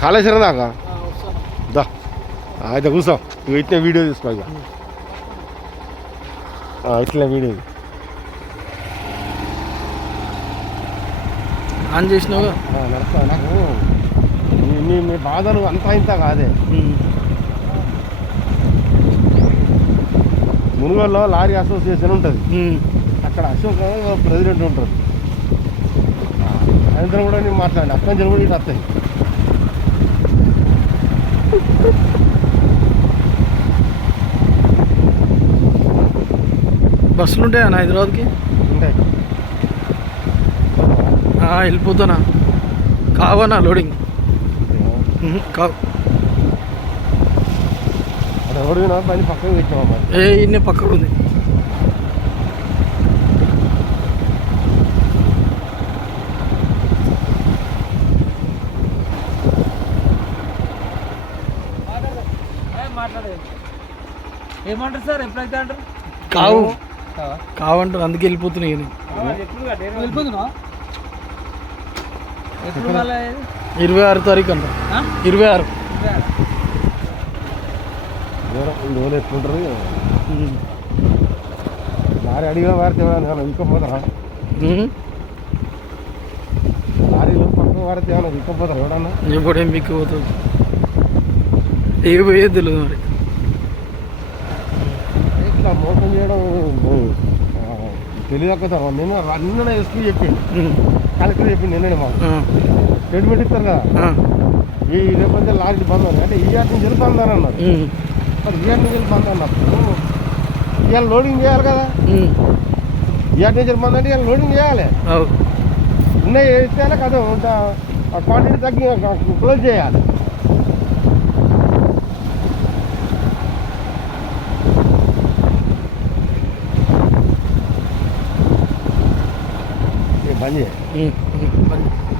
కాళేశ్వరం దాకా దా. అయితే కూర్చో. ఇక ఇట్లా వీడియో తీసుకో ఇక. ఇట్లా వీడియో. ఆన్ చేసినావుగా ఆ, నడుస్తా నాకు మీ- మీ బాధలు అంతా ఇంత కాదే. ఉమ్. మునుగోడులో లారీ అసోసియేషన్ ఉంటుంది. అక్కడ అశోక్ ప్రెసిడెంట్ ఉంటారు సాయంత్రం కూడా నేను మాట్లాడి. అక్కడి నుంచి కూడా ఇటు వస్తాయి. బస్సులు ఉంటాయా అన్న హైదరాబాద్కి? ఉంటాయి. వెళ్ళిపోతానా? కావనా లోడింగ్? కావు. ఏ ఇన్నే పక్కకు ఉంది. ఏమంటారు సార్? ఎప్పుడైతే అంటారు? కావు. కావంటారు అందుకే వెళ్ళిపోతున్నాయి. వెళ్ళిపోతున్నా ఇరవై ఆరు తారీఖు అంట? ఇరవై ఆరు. లోన్ ఎట్లుంటారు. లారీ అడిగిన వారితే. లారీలో పక్క ఎవడన్నా ఎప్పుడేం మీకు ఏ పోయేది తెలియదు మరి. ఇట్లా మోసం చేయడం తెలియకపోతారు నేను నిన్న ఎస్పీ చెప్పింది. కలెక్టర్ చెప్పింది నిన్ననే మాకు. స్టేట్మెంట్ ఇస్తారు కదా. ఈ రేపంటే లారీ బంద్ అని అంటే ఈ ఆట నుంచి వెళ్ళి బంద్ అని అన్నారు. మరి ఈ ఆట నుంచి వెళ్ళి బంద్ అన్నప్పుడు ఇవాళ లోడింగ్ చేయాలి కదా. ఈ ఆట నుంచి బంద్ అంటే ఇవాళ లోడింగ్ చేయాలి. ఉన్నాయి వేస్తేనే కదా క్వాంటిటీ తగ్గి క్లోజ్ చేయాలి. ఏ బంద్ చేయాలి ఉమ్. ఉమ్.